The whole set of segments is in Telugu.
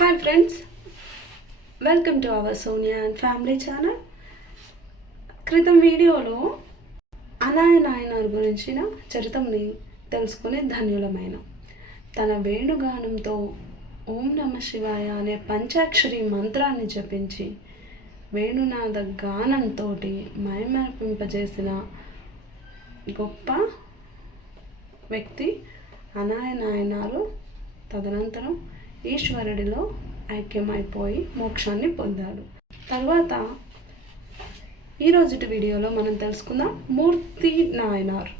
Hi friends, welcome to our Sonia and family channel. క్రితం వీడియోలో నాయనార్ గురించిన చరిత్రని తెలుసుకుని ధన్యులమైన తన వేణుగానంతో ఓం నమ శివాయ అనే పంచాక్షరి మంత్రాన్ని జపించి వేణునాద గానంతో మైమరిపింపజేసిన గొప్ప వ్యక్తి నాయనారు. తదనంతరం ఈశ్వరుడిలో ఐక్యమైపోయి మోక్షాన్ని పొందాడు. తర్వాత ఈరోజుటి వీడియోలో మనం తెలుసుకుందాం మూర్తి నాయనార్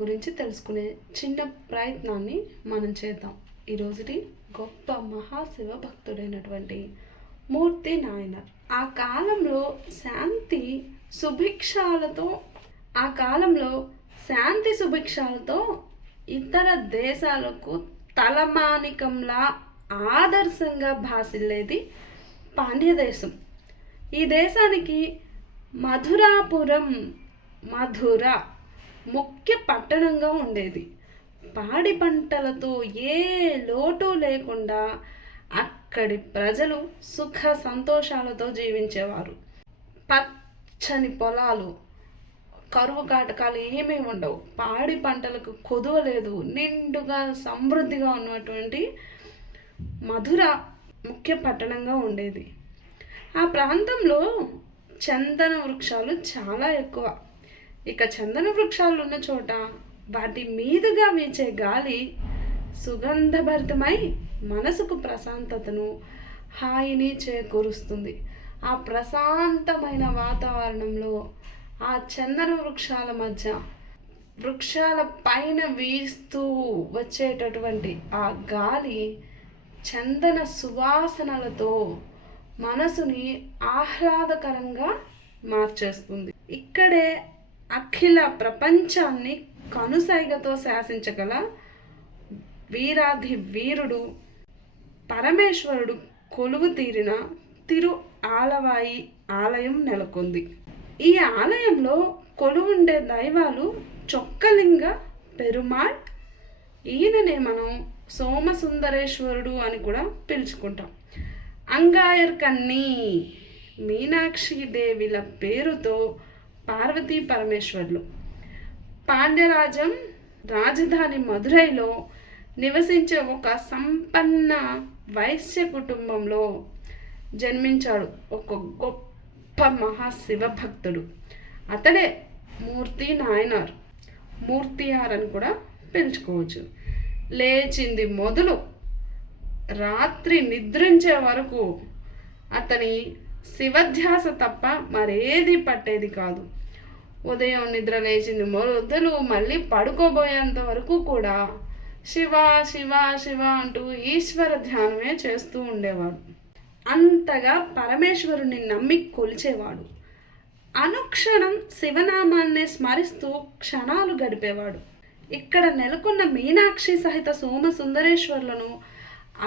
గురించి తెలుసుకునే చిన్న ప్రయత్నాన్ని మనం చేద్దాం. ఈరోజుటి గొప్ప మహాశివ భక్తుడైనటువంటి మూర్తి నాయనార్ ఆ కాలంలో శాంతి సుభిక్షాలతో ఇతర దేశాలకు తలమానికంలా ఆదర్శంగా భాసిల్లేది పాండ్య దేశం. ఈ దేశానికి మధుర ముఖ్య పట్టణంగా ఉండేది. పాడి పంటలతో ఏ లోటు లేకుండా అక్కడి ప్రజలు సుఖ సంతోషాలతో జీవించేవారు. పచ్చని పొలాలు, కరువు కాటకాలు ఏమీ ఉండవు. పాడి పంటలకు కొదువ లేదు. నిండుగా సమృద్ధిగా ఉన్నటువంటి మధుర ముఖ్య పట్టణంగా ఉండేది. ఆ ప్రాంతంలో చందన వృక్షాలు చాలా ఎక్కువ. ఇక చందన వృక్షాలు ఉన్న చోట వాటి మీదుగా వీచే గాలి సుగంధభరితమై మనసుకు ప్రశాంతతను, హాయిని చేకూరుస్తుంది. ఆ ప్రశాంతమైన వాతావరణంలో ఆ చందన వృక్షాల మధ్య వృక్షాల పైన వీస్తూ వచ్చేటటువంటి ఆ గాలి చందన సువాసనలతో మనసుని ఆహ్లాదకరంగా మార్చేస్తుంది. ఇక్కడే అఖిల ప్రపంచాన్ని కనుసైగతో శాసించగల వీరాధి వీరుడు పరమేశ్వరుడు కొలువు తీరిన తిరు ఆలవాయి ఆలయం నెలకొంది. ఈ ఆలయంలో కొలువుండే దైవాలు చొక్కలింగ పెరుమాళ్, ఈయననే మనం సోమసుందరేశ్వరుడు అని కూడా పిలుచుకుంటాం. అంగాయర్ కన్నీ, మీనాక్షి దేవిల పేరుతో పార్వతీ పరమేశ్వర్లు. పాండ్యరాజం రాజధాని మధురైలో నివసించే ఒక సంపన్న వైశ్య కుటుంబంలో జన్మించాడు ఒక గొప్ప మహాశివ భక్తుడు. అతడే మూర్తి నాయనార్, మూర్తియార్ అని కూడా పిలుచుకోవచ్చు. లేచింది మొదలు రాత్రి నిద్రించే వరకు అతని శివధ్యాస తప్ప మరేది పట్టేది కాదు. ఉదయం నిద్ర లేచింది మొదలు మళ్ళీ పడుకోబోయేంత వరకు కూడా శివ శివ శివ అంటూ ఈశ్వర ధ్యానమే చేస్తూ ఉండేవాడు. అంతగా పరమేశ్వరుని నమ్మి కొలిచేవాడు. అనుక్షణం శివనామాన్నే స్మరిస్తూ క్షణాలు గడిపేవాడు. ఇక్కడ నెలకొన్న మీనాక్షి సహిత సోమసుందరేశ్వర్లను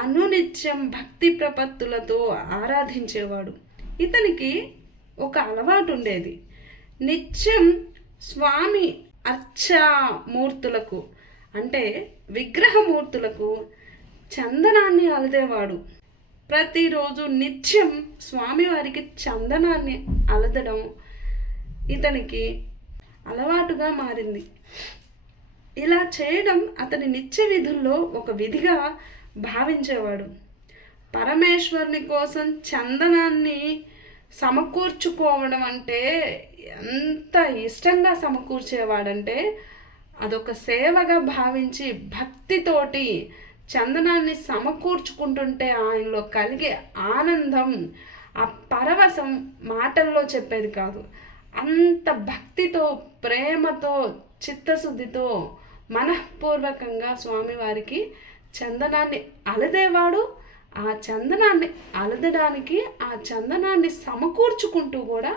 అనునిత్యం భక్తి ప్రపత్తులతో ఆరాధించేవాడు. ఇతనికి ఒక అలవాటు ఉండేది. నిత్యం స్వామి అర్చామూర్తులకు అంటే విగ్రహమూర్తులకు చందనాన్ని అలదేవాడు. ప్రతిరోజు నిత్యం స్వామివారికి చందనాన్ని అలదడం ఇతనికి అలవాటుగా మారింది. ఇలా చేయడం అతని నిత్య విధుల్లో ఒక విధిగా భావించేవాడు. పరమేశ్వరుని కోసం చందనాన్ని సమకూర్చుకోవడం అంటే ఎంత ఇష్టంగా సమకూర్చేవాడంటే అదొక సేవగా భావించి భక్తితోటి చందనాన్ని సమకూర్చుకుంటుంటే ఆయనలో కలిగే ఆనందం, ఆ పరవశం మాటల్లో చెప్పేది కాదు. అంత భక్తితో, ప్రేమతో, చిత్తశుద్ధితో మనఃపూర్వకంగా స్వామివారికి చందనాన్ని అలదేవాడు. ఆ చందనాన్ని అలదడానికి, ఆ చందనాన్ని సమకూర్చుకుంటూ కూడా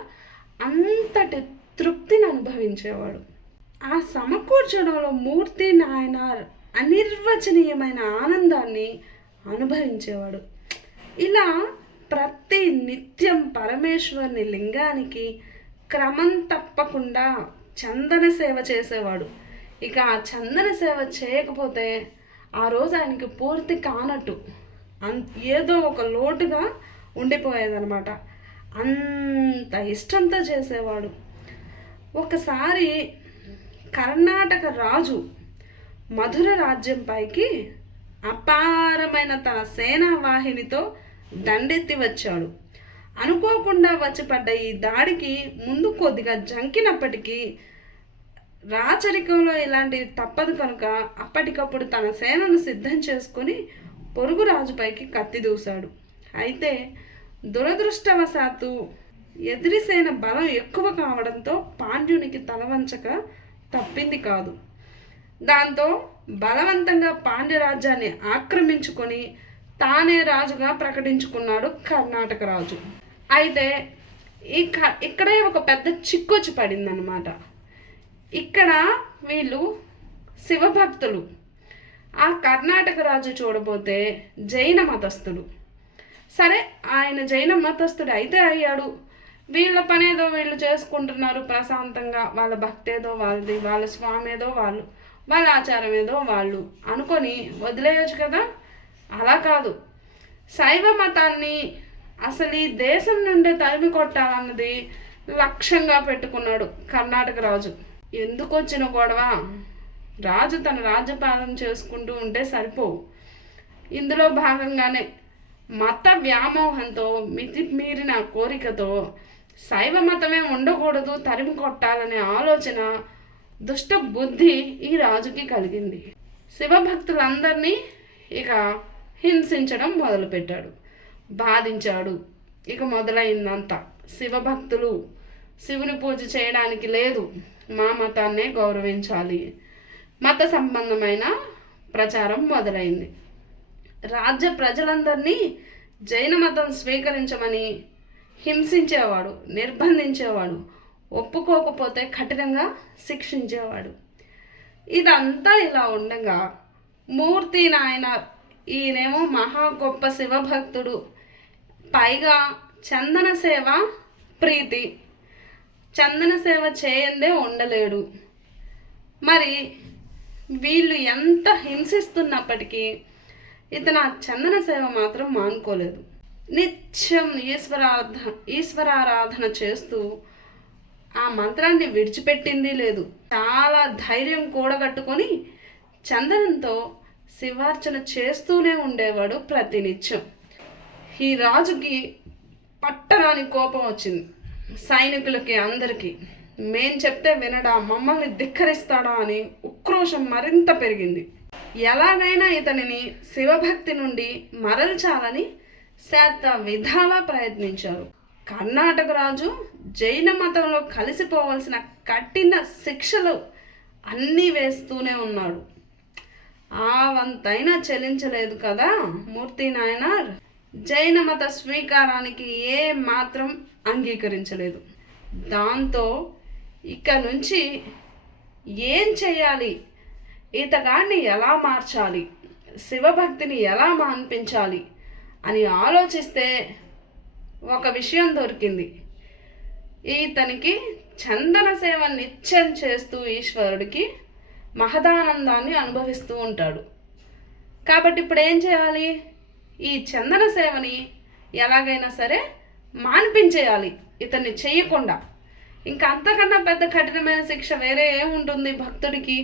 అంతటి తృప్తిని అనుభవించేవాడు. ఆ సమకూర్చడంలో మూర్తి నాయనార్ అనిర్వచనీయమైన ఆనందాన్ని అనుభవించేవాడు. ఇలా ప్రతి నిత్యం పరమేశ్వరుని లింగానికి క్రమం తప్పకుండా చందన సేవ చేసేవాడు. ఇక ఆ చందన సేవ చేయకపోతే ఆ రోజు ఆయనకి పూర్తి కానట్టు. ఏదో ఒక లోటుగా ఉండిపోయేదనమాట. అంత ఇష్టంతో చేసేవాడు. ఒకసారి కర్ణాటక రాజు మధుర రాజ్యంపైకి అపారమైన తన సేనా వాహినితో దండెత్తి వచ్చాడు. అనుకోకుండా వచ్చి పడ్డ ఈ దాడికి ముందు కొద్దిగా జంకినప్పటికీ రాచరికంలో ఇలాంటివి తప్పదు కనుక అప్పటికప్పుడు తన సేనను సిద్ధం చేసుకొని పొరుగు రాజుపైకి కత్తి దూశాడు. అయితే దురదృష్టవశాత్తు ఎదిరి సేన బలం ఎక్కువ కావడంతో పాండ్యునికి తలవంచక తప్పింది కాదు. దాంతో బలవంతంగా పాండ్యరాజ్యాన్ని ఆక్రమించుకొని తానే రాజుగా ప్రకటించుకున్నాడు కర్ణాటక రాజు. అయితే ఇక్కడే ఒక పెద్ద చిక్కొచ్చి పడిందనమాట. ఇక్కడ వీళ్ళు శివభక్తులు. ఆ కర్ణాటక రాజు చూడబోతే జైన మతస్థుడు. సరే, ఆయన జైన మతస్థుడు అయితే అయ్యాడు. వీళ్ళ పనేదో వీళ్ళు చేసుకుంటున్నారు ప్రశాంతంగా. వాళ్ళ భక్తి ఏదో వాళ్ళది, వాళ్ళ స్వామి ఏదో వాళ్ళు, వాళ్ళ ఆచారం ఏదో వాళ్ళు అనుకొని వదిలేయచ్చు కదా. అలా కాదు, శైవ మతాన్ని అసలు ఈ దేశం నుండే తరిమి కొట్టాలన్నది లక్ష్యంగా పెట్టుకున్నాడు కర్ణాటక రాజు. ఎందుకు వచ్చిన గొడవ? రాజు తన రాజ్యపాలన చేసుకుంటూ ఉంటే సరిపోవు. ఇందులో భాగంగానే మత వ్యామోహంతో మితిమీరిన కోరికతో శైవ మతమే ఉండకూడదు, తరిమి కొట్టాలనే ఆలోచన, దుష్ట బుద్ధి ఈ రాజుకి కలిగింది. శివభక్తులందరినీ ఇక హింసించడం మొదలుపెట్టాడు, బాధించాడు. ఇక మొదలైందంతా. శివభక్తులు శివుని పూజ చేయడానికి లేదు, మా మతాన్నే గౌరవించాలి, మత సంబంధమైన ప్రచారం మొదలైంది. రాజ్య ప్రజలందరినీ జైన మతం స్వీకరించమని హింసించేవాడు, నిర్బంధించేవాడు, ఒప్పుకోకపోతే కఠినంగా శిక్షించేవాడు. ఇదంతా ఇలా ఉండగా మూర్తి నాయనార్, ఈయనేమో మహా గొప్ప శివభక్తుడు, పైగా చందన సేవ ప్రీతి, చందన సేవ చేయందే ఉండలేడు. మరి వీళ్ళు ఎంత హింసిస్తున్నప్పటికీ ఇతను ఆ చందన సేవ మాత్రం మానుకోలేదు. నిత్యం ఈశ్వరారాధన చేస్తూ ఆ మంత్రాన్ని విడిచిపెట్టింది లేదు. చాలా ధైర్యం కూడగట్టుకొని చందనంతో శివార్చన చేస్తూనే ఉండేవాడు ప్రతినిత్యం. ఈ రాజుకి పట్టరాని కోపం వచ్చింది. సైనికులకి అందరికీ మేం చెప్తే వినడా, మమ్మల్ని ధిక్కరిస్తాడా అని ఉక్రోషం మరింత పెరిగింది. ఎలాగైనా ఇతనిని శివభక్తి నుండి మరల్చాలని శాత విధాలా ప్రయత్నించారు. కర్ణాటక రాజు జైన మతంలో కలిసిపోవలసిన కఠిన శిక్షలు అన్నీ వేస్తూనే ఉన్నాడు. ఆ వంతైనా చెల్లించలేదు కదా మూర్తి నాయనార్. జైన మత స్వీకారానికి ఏ మాత్రం అంగీకరించలేదు. దాంతో ఇక నుంచి ఏం చేయాలి, ఇతగాన్ని ఎలా మార్చాలి, శివభక్తిని ఎలా మాన్పించాలి అని ఆలోచిస్తే ఒక విషయం దొరికింది. ఇతనికి చందన సేవ నిత్యం చేస్తూ ఈశ్వరుడికి మహదానందాన్ని అనుభవిస్తూ ఉంటాడు. కాబట్టి ఇప్పుడు ఏం చేయాలి? ఈ చందన సేవని ఎలాగైనా సరే మాన్పించేయాలి ఇతన్ని చెయ్యకుండా. ఇంకా అంతకన్నా పెద్ద కఠినమైన శిక్ష వేరే ఏముంటుంది భక్తుడికి?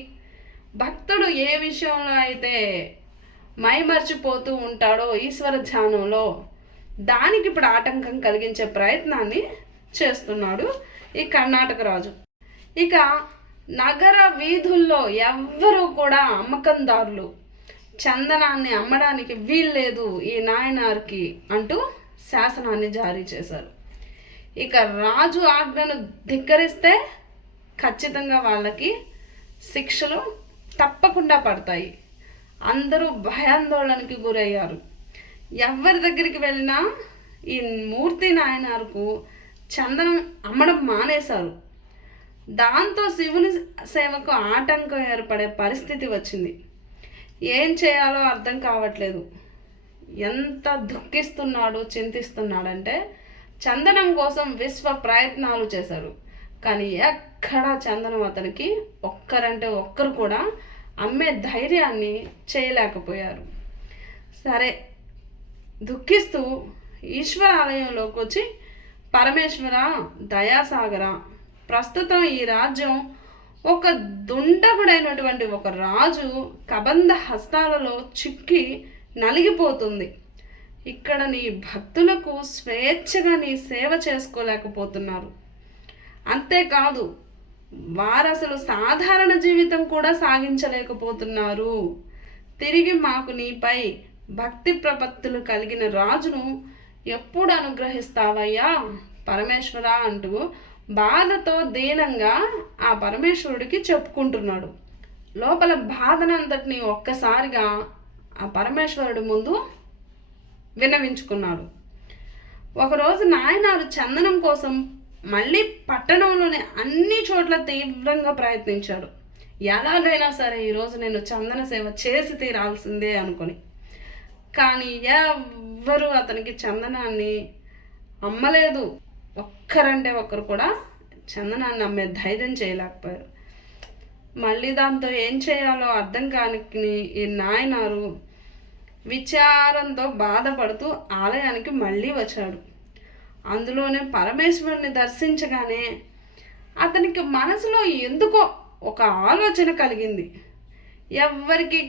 భక్తుడు ఏ విషయంలో అయితే మైమర్చిపోతూ ఉంటాడో ఈశ్వర ధ్యానంలో, దానికి ఇప్పుడు ఆటంకం కలిగించే ప్రయత్నాన్ని చేస్తున్నాడు ఈ కర్ణాటక రాజు. ఇక నగర వీధుల్లో ఎవ్వరూ కూడా అమ్మకందారులు చందనాన్ని అమ్మడానికి వీల్లేదు ఈ నాయనార్కి అంటూ శాసనాన్ని జారీ చేశారు. ఇక రాజు ఆజ్ఞను ధిక్కరిస్తే ఖచ్చితంగా వాళ్ళకి శిక్షలు తప్పకుండా పడతాయి. అందరూ భయాందోళనకి గురయ్యారు. ఎవరి దగ్గరికి వెళ్ళినా ఈ మూర్తి నాయనార్కు చందనం అమ్మడం మానేశారు. దాంతో శివుని సేవకు ఆటంకం ఏర్పడే పరిస్థితి వచ్చింది. ఏం చేయాలో అర్థం కావట్లేదు. ఎంత దుఃఖిస్తున్నాడు, చింతిస్తున్నాడంటే చందనం కోసం విశ్వ ప్రయత్నాలు చేశారు, కానీ ఎక్కడా చందనం అతనికి ఒక్కరంటే ఒక్కరు కూడా అమ్మే ధైర్యాన్ని చేయలేకపోయారు. సరే, దుఃఖిస్తూ ఈశ్వరాలయంలోకి వచ్చి, పరమేశ్వర, దయాసాగర, ప్రస్తుతం ఈ రాజ్యం ఒక దుండగుడైనటువంటి ఒక రాజు కబంధ హస్తాలలో చిక్కి నలిగిపోతుంది. ఇక్కడ నీ భక్తులకు స్వేచ్ఛగా నీ సేవ చేసుకోలేకపోతున్నారు. అంతేకాదు, వారు అసలు సాధారణ జీవితం కూడా సాగించలేకపోతున్నారు. తిరిగి మాకు నీపై భక్తి ప్రపత్తులు కలిగిన రాజును ఎప్పుడు అనుగ్రహిస్తావయ్యా పరమేశ్వర అంటూ బాధతో దీనంగా ఆ పరమేశ్వరుడికి చెప్పుకుంటున్నాడు. లోపల బాధనంతటిని ఒక్కసారిగా ఆ పరమేశ్వరుడి ముందు విన్నవించుకున్నాడు. ఒకరోజు నాయనారు చందనం కోసం మళ్ళీ పట్టణంలోని అన్ని చోట్ల తీవ్రంగా ప్రయత్నించాడు. ఎలాగైనా సరే ఈరోజు నేను చందన సేవ చేసి తీరాల్సిందే అనుకొని. కానీ ఎవ్వరూ అతనికి చందనాన్ని అమ్మలేదు. ఒక్కరంటే ఒక్కరు కూడా చందనాన్ని అమ్మే ధైర్యం చేయలేకపోయారు. మళ్ళీ దాంతో ఏం చేయాలో అర్థం కాని ఈ నాయనారు విచారంతో బాధపడుతూ ఆలయానికి మళ్ళీ వచ్చాడు. అందులోనే పరమేశ్వరుని దర్శించగానే అతనికి మనసులో ఎందుకో ఒక ఆలోచన కలిగింది. ఎవ్వరికీ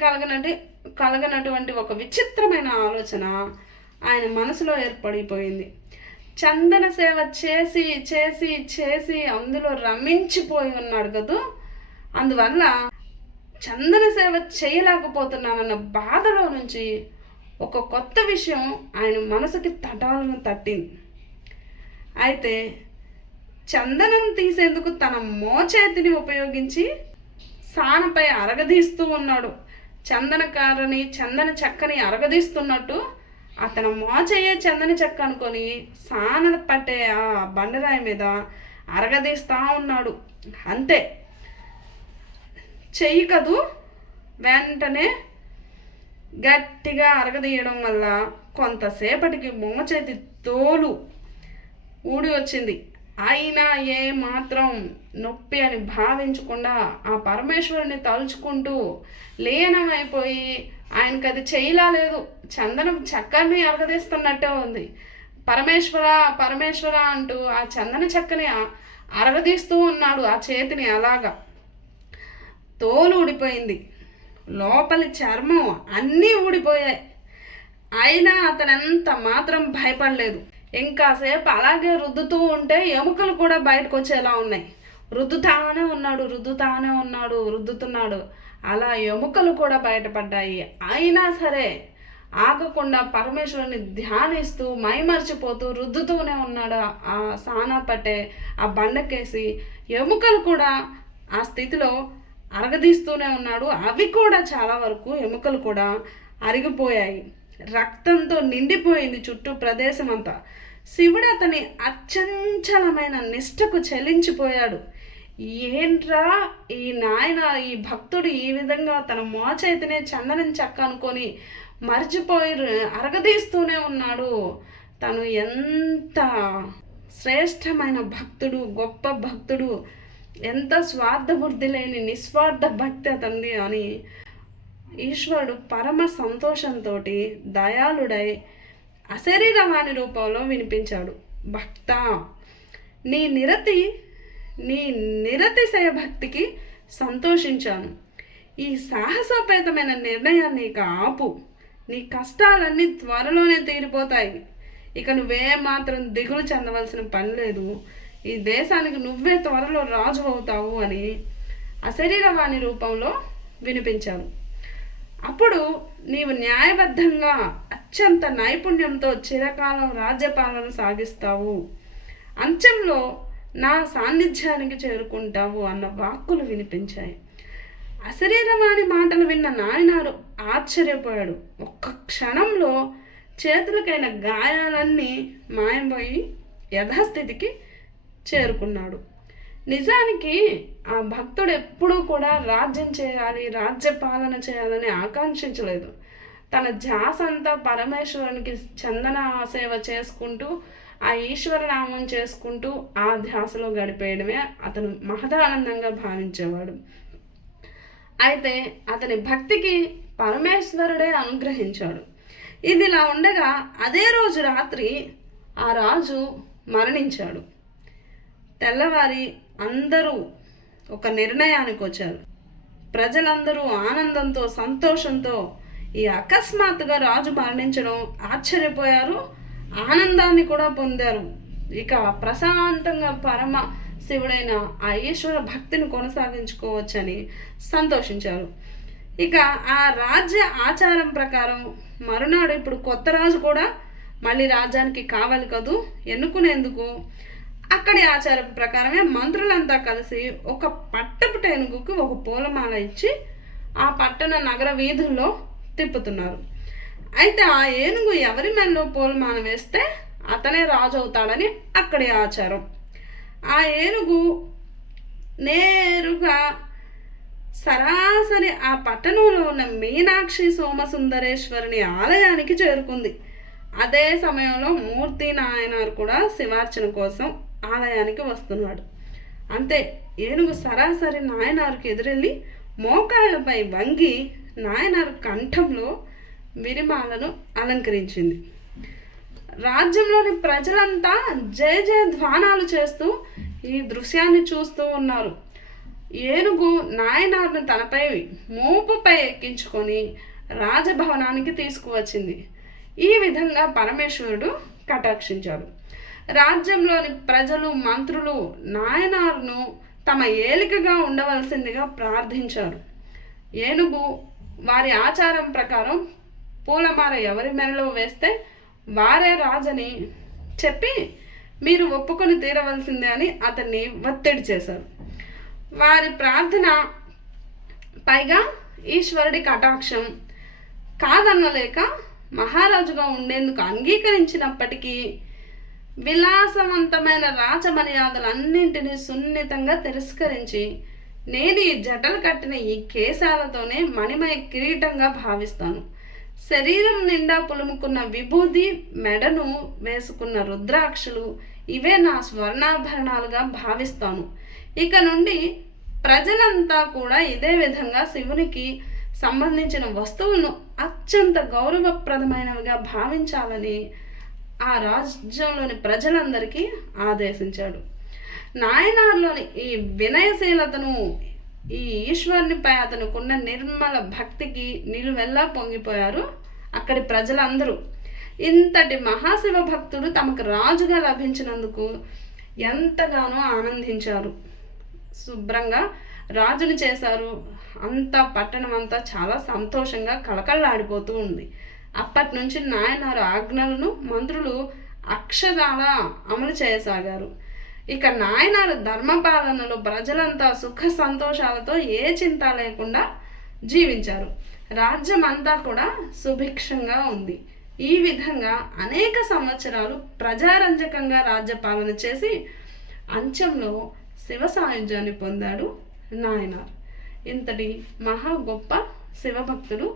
కలగనటువంటి ఒక విచిత్రమైన ఆలోచన ఆయన మనసులో ఏర్పడిపోయింది. చందన సేవ చేసి చేసి చేసి అందులో రమించిపోయి ఉన్నాడు కదా. అందువల్ల చందన సేవ చేయలేకపోతున్నానన్న బాధలో నుంచి ఒక కొత్త విషయం ఆయన మనసుకి తటాలను తట్టింది. అయితే చందనం తీసేందుకు తన మోచేతిని ఉపయోగించి సానపై అరగదీస్తూ ఉన్నాడు. చందన చెక్కని అరగదీస్తున్నట్టు అతను మోచేయే చందన చెక్క అనుకొని సాన పట్టే ఆ బండరాయి మీద అరగదీస్తూ ఉన్నాడు. అంతే, చెయ్యి కదూ వెంటనే గట్టిగా అరగదీయడం వల్ల కొంతసేపటికి మోచేతి తోలు ఊడి వచ్చింది. అయినా ఏ మాత్రం నొప్పి అని భావించకుండా ఆ పరమేశ్వరుని తలుచుకుంటూ లీనమైపోయి, ఆయనకు అది చేయలేదు, చందనం చక్కని అరగదీస్తున్నట్టే ఉంది. పరమేశ్వర పరమేశ్వర అంటూ ఆ చందన చెక్కని అరగదీస్తూ ఉన్నాడు. ఆ చేతిని అలాగా తోలు ఊడిపోయింది, లోపలి చర్మం అన్నీ ఊడిపోయాయి. అయినా అతనంత మాత్రం భయపడలేదు. ఇంకాసేపు అలాగే రుద్దుతూ ఉంటే ఎముకలు కూడా బయటకు వచ్చేలా ఉన్నాయి. రుద్దుతున్నాడు. అలా ఎముకలు కూడా బయటపడ్డాయి. అయినా సరే ఆగకుండా పరమేశ్వరుని ధ్యానిస్తూ మైమర్చిపోతూ రుద్దుతూనే ఉన్నాడు. ఆ సానా పట్టే ఆ బండకేసి ఎముకలు కూడా ఆ స్థితిలో అరగదీస్తూనే ఉన్నాడు. అవి కూడా చాలా వరకు ఎముకలు కూడా అరిగిపోయాయి. రక్తంతో నిండిపోయింది చుట్టూ ప్రదేశం అంతా. శివుడు అతని అచంచలమైన నిష్టకు చెలించిపోయాడు. ఏంట్రా ఈ భక్తుడు ఈ విధంగా తన మోచేతినే చందనం చెక్క అనుకొని మర్చిపోయి అరగదీస్తూనే ఉన్నాడు. తను ఎంత శ్రేష్టమైన భక్తుడు, గొప్ప భక్తుడు, ఎంత స్వార్థబుద్ధి లేని నిస్వార్థ భక్తి అతంది అని ఈశ్వరుడు పరమ సంతోషంతో దయాళుడై అశరీరవాణి రూపంలో వినిపించాడు. భక్త, నీ నిరతిశయ భక్తికి సంతోషించాను. ఈ సాహసోపేతమైన నిర్ణయాన్ని ఇక ఆపు. నీ కష్టాలన్నీ త్వరలోనే తీరిపోతాయి. ఇక నువ్వేమాత్రం దిగులు చెందవలసిన పని లేదు. ఈ దేశానికి నువ్వే త్వరలో రాజు అవుతావు అని అశరీరవాణి రూపంలో వినిపించాను. అప్పుడు నీవు న్యాయబద్ధంగా అత్యంత నైపుణ్యంతో చిరకాలం రాజ్యపాలన సాగిస్తావు, అంచెంలో నా సాన్నిధ్యానికి చేరుకుంటావు అన్న వాక్కులు వినిపించాయి. అశరీరవాణి మాటలు విన్న నాయనారు ఆశ్చర్యపోయాడు. ఒక్క క్షణంలో చేతులకైన గాయాలన్నీ మాయమోయి యథాస్థితికి చేరుకున్నాడు. నిజానికి ఆ భక్తుడు ఎప్పుడూ కూడా రాజ్యం చేయాలి, రాజ్యపాలన చేయాలని ఆకాంక్షించలేదు. తన ధ్యాస అంతా పరమేశ్వరునికి చందన సేవ చేసుకుంటూ, ఆ ఈశ్వరనామం చేసుకుంటూ ఆ ధ్యాసలో గడిపేయడమే అతను మహదానందంగా భావించేవాడు. అయితే అతని భక్తికి పరమేశ్వరుడే అనుగ్రహించాడు. ఇదిలా ఉండగా అదే రోజు రాత్రి ఆ రాజు మరణించాడు. తెల్లవారి అందరూ ఒక నిర్ణయానికి వచ్చారు. ప్రజలందరూ ఆనందంతో సంతోషంతో ఈ అకస్మాత్తుగా రాజు మరణించడం ఆశ్చర్యపోయారు, ఆనందాన్ని కూడా పొందారు. ఇక ప్రశాంతంగా పరమ శివుడైన ఆ ఈశ్వర భక్తిని కొనసాగించుకోవచ్చని సంతోషించారు. ఇక ఆ రాజ్య ఆచారం ప్రకారం మరునాడు ఇప్పుడు కొత్త రాజు కూడా మళ్ళీ రాజ్యానికి కావాలి కదూ, ఎన్నుకునేందుకు అక్కడి ఆచారం ప్రకారమే మంత్రులంతా కలిసి ఒక పట్టపు టేనుగుకి ఒక పూలమాల ఇచ్చి ఆ పట్టణ నగర వీధుల్లో తిప్పుతున్నారు. అయితే ఆ ఏనుగు ఎవరి మెల్లో పూలమాల వేస్తే అతనే రాజు అవుతాడని అక్కడి ఆచారం. ఆ ఏనుగు నేరుగా సరాసరి ఆ పట్టణంలో ఉన్న మీనాక్షి సోమసుందరేశ్వరుని ఆలయానికి చేరుకుంది. అదే సమయంలో మూర్తి నాయనారు కూడా శివార్చన కోసం ఆలయానికి వస్తున్నాడు. అంతే, ఏనుగు సరాసరి నాయనారుకి ఎదురెళ్ళి మోకాళ్ళపై వంగి నాయనారు కంఠంలో విరిమాలను అలంకరించింది. రాజ్యంలోని ప్రజలంతా జయ జయ ధ్వానాలు చేస్తూ ఈ దృశ్యాన్ని చూస్తూ ఉన్నారు. ఏనుగు నాయనారును తనపై మోపుపై ఎక్కించుకొని రాజభవనానికి తీసుకువచ్చింది. ఈ విధంగా పరమేశ్వరుడు కటాక్షించాడు. రాజ్యంలోని ప్రజలు మంత్రులు నాయనారును తమ ఏలికగా ఉండవలసిందిగా ప్రార్థించారు. ఏనుగు వారి ఆచారం ప్రకారం పూలమాల ఎవరి మెడలో వేస్తే వారే రాజని చెప్పి మీరు ఒప్పుకొని తీరవలసిందే అని అతన్ని ఒత్తిడి చేశారు. వారి ప్రార్థన పైగా ఈశ్వరుడి కటాక్షం కాదనలేక మహారాజుగా ఉండేందుకు అంగీకరించినప్పటికీ విలాసవంతమైన రాజమర్యాదలన్నింటినీ సున్నితంగా తిరస్కరించి నేను ఈ జటలు కట్టిన ఈ కేశాలతోనే మణిమయ కిరీటంగా భావిస్తాను, శరీరం నిండా పులుముకున్న విభూది, మెడను వేసుకున్న రుద్రాక్షలు ఇవే నా స్వర్ణాభరణాలుగా భావిస్తాను. ఇక నుండి ప్రజలంతా కూడా ఇదే విధంగా శివునికి సంబంధించిన వస్తువులను అత్యంత గౌరవప్రదమైనవిగా భావించాలని ఆ రాజ్యంలోని ప్రజలందరికీ ఆదేశించాడు. నాయనార్లోని ఈ వినయశీలతను, ఈ ఈశ్వరునిపై అతనుకున్న నిర్మల భక్తికి నిలువెల్లా పొంగిపోయారు అక్కడి ప్రజలందరూ. ఇంతటి మహాశివ భక్తుడు తమకు రాజుగా లభించినందుకు ఎంతగానో ఆనందించారు. శుభ్రంగా రాజుని చేశారు. అంతా పట్టణం అంతా చాలా సంతోషంగా కళకళలాడిపోతూ ఉంది. అప్పటి నుంచి నాయనారు ఆజ్ఞలను మంత్రులు అక్షరాల అమలు చేయసాగారు. ఇక నాయనారు ధర్మపాలనలో ప్రజలంతా సుఖ సంతోషాలతో ఏ చింత లేకుండా జీవించారు. రాజ్యం అంతా కూడా సుభిక్షంగా ఉంది. ఈ విధంగా అనేక సంవత్సరాలు ప్రజారంజకంగా రాజ్యపాలన చేసి అంచెంలో శివ సాయుధ్యాన్ని పొందాడు నాయనార్. ఇంతటి మహా గొప్ప శివభక్తుడు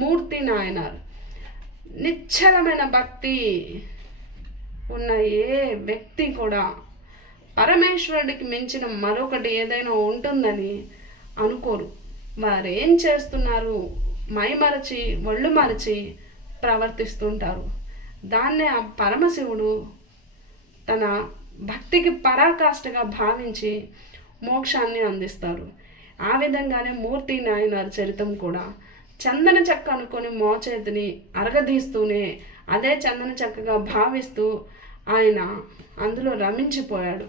మూర్తి నాయనార్. నిశ్చలమైన భక్తి ఉన్న ఏ వ్యక్తి కూడా పరమేశ్వరుడికి మించిన మరొకటి ఏదైనా ఉంటుందని అనుకోరు. వారేం చేస్తున్నారు మైమరచి ఒళ్ళు మరచి ప్రవర్తిస్తుంటారు. దాన్నే ఆ పరమశివుడు తన భక్తికి పరాకాష్ఠగా భావించి మోక్షాన్ని అందిస్తారు. ఆ విధంగానే మూర్తి నాయనార్ చరితం కూడా చందన చెక్క అనుకొని మోచేతిని అరగదీస్తూనే అదే చందన చెక్కగా భావిస్తూ ఆయన అందులో రమించిపోయాడు.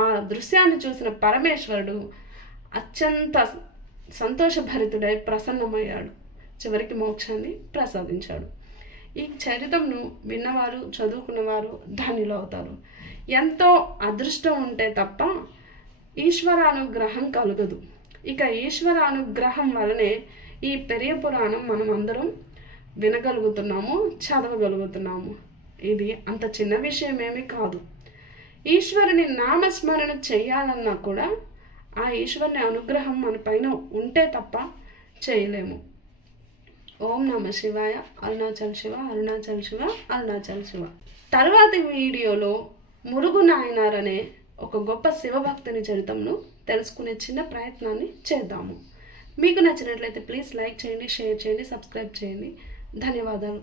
ఆ దృశ్యాన్ని చూసిన పరమేశ్వరుడు అత్యంత సంతోషభరితుడై ప్రసన్నమయ్యాడు. చివరికి మోక్షాన్ని ప్రసాదించాడు. ఈ చరిత్రను విన్నవారు చదువుకున్నవారు ధన్యులు అవుతారు. ఎంతో అదృష్టం ఉంటే తప్ప ఈశ్వరానుగ్రహం కలగదు. ఇక ఈశ్వరానుగ్రహం వలనే ఈ పెరియ పురాణం మనం అందరం వినగలుగుతున్నాము, చదవగలుగుతున్నాము. ఇది అంత చిన్న విషయం ఏమీ కాదు. ఈశ్వరుని నామస్మరణ చేయాలన్నా కూడా ఆ ఈశ్వరుని అనుగ్రహం మన పైన ఉంటే తప్ప చేయలేము. ఓం నమ శివాయ. అరుణాచల్ శివ, అరుణాచల్ శివ, అరుణాచల్ శివ. తరువాతి వీడియోలో మురుగు నాయనార్ అనే ఒక గొప్ప శివభక్తుని చరిత్రను తెలుసుకునే చిన్న ప్రయత్నాన్ని చేద్దాము. మీకు నచ్చినట్లయితే ప్లీజ్ లైక్ చేయండి, షేర్ చేయండి, సబ్స్క్రైబ్ చేయండి. ధన్యవాదాలు.